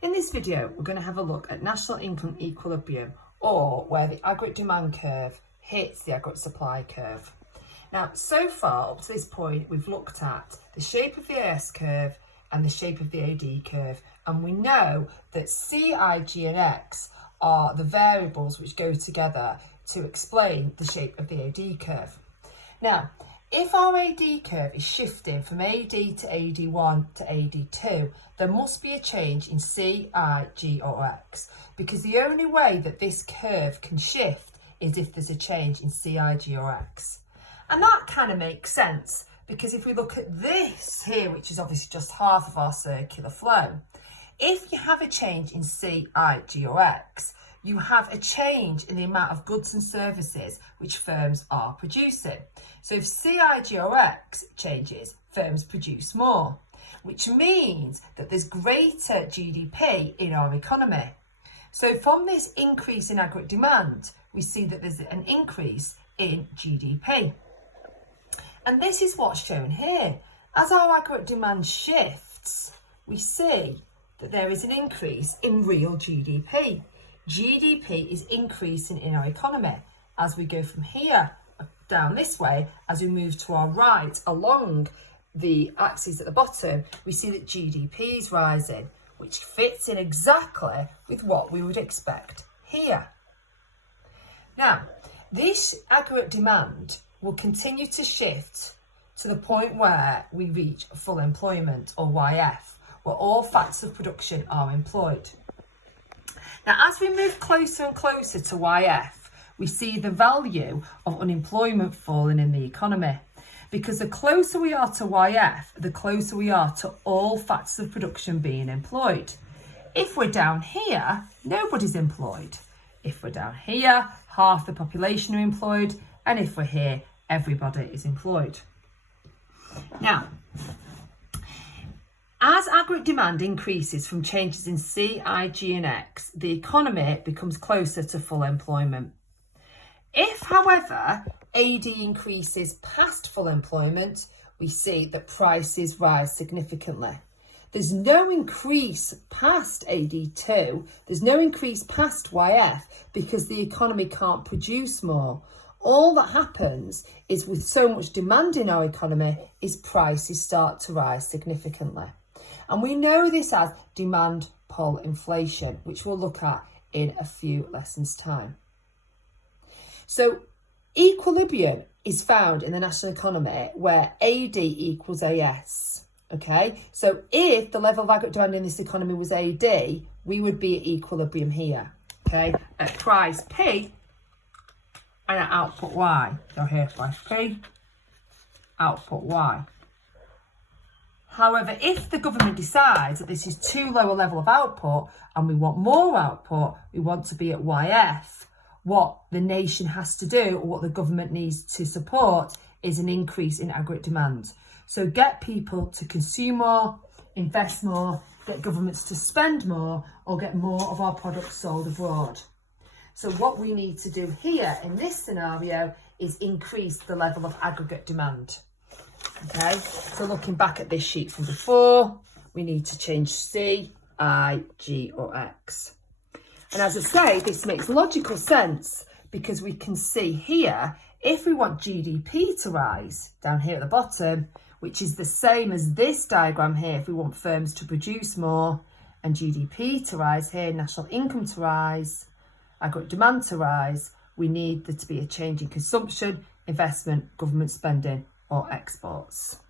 In this video, we're going to have a look at national income equilibrium, or where the aggregate demand curve hits the aggregate supply curve. Now, so far up to this point, we've looked at the shape of the AS curve and the shape of the AD curve, and we know that C, I, G and X are the variables which go together to explain the shape of the AD curve. Now, if our AD curve is shifting from AD to AD1 to AD2, there must be a change in C, I, G or X, because the only way that this curve can shift is if there's a change in C, I, G or X. And that kind of makes sense, because if we look at this here, which is obviously just half of our circular flow, if you have a change in C, I, G or X, you have a change in the amount of goods and services which firms are producing. So if C, I, G or X changes, firms produce more, which means that there's greater GDP in our economy. So from this increase in aggregate demand, we see that there's an increase in GDP. And this is what's shown here. As our aggregate demand shifts, we see that there is an increase in real GDP. GDP is increasing in our economy. As we go from here down this way, as we move to our right along the axis at the bottom, we see that GDP is rising, which fits in exactly with what we would expect here. Now, this aggregate demand will continue to shift to the point where we reach full employment, or YF, where all factors of production are employed. Now, as we move closer and closer to YF, we see the value of unemployment falling in the economy, because the closer we are to YF, the closer we are to all factors of production being employed. If we're down here, nobody's employed. If we're down here, half the population are employed, and if we're here, everybody is employed. Now, as aggregate demand increases from changes in C, I, G and X, the economy becomes closer to full employment. If, however, AD increases past full employment, we see that prices rise significantly. There's no increase past AD2, there's no increase past YF, because the economy can't produce more. All that happens is, with so much demand in our economy, is prices start to rise significantly. And we know this as demand pull inflation, which we'll look at in a few lessons' time. So equilibrium is found in the national economy where AD equals AS. Okay, so if the level of aggregate demand in this economy was AD, we would be at equilibrium here. Okay, at price P and at output Y. So here's price P, output Y. However, if the government decides that this is too low a level of output and we want more output, we want to be at YF, what the nation has to do, or what the government needs to support, is an increase in aggregate demand. So get people to consume more, invest more, get governments to spend more, or get more of our products sold abroad. So what we need to do here in this scenario is increase the level of aggregate demand. Okay, so looking back at this sheet from before, we need to change C, I, G or X. And as I say, this makes logical sense, because we can see here, if we want GDP to rise down here at the bottom, which is the same as this diagram here, if we want firms to produce more, and GDP to rise here, national income to rise, aggregate demand to rise, we need there to be a change in consumption, investment, government spending or exports.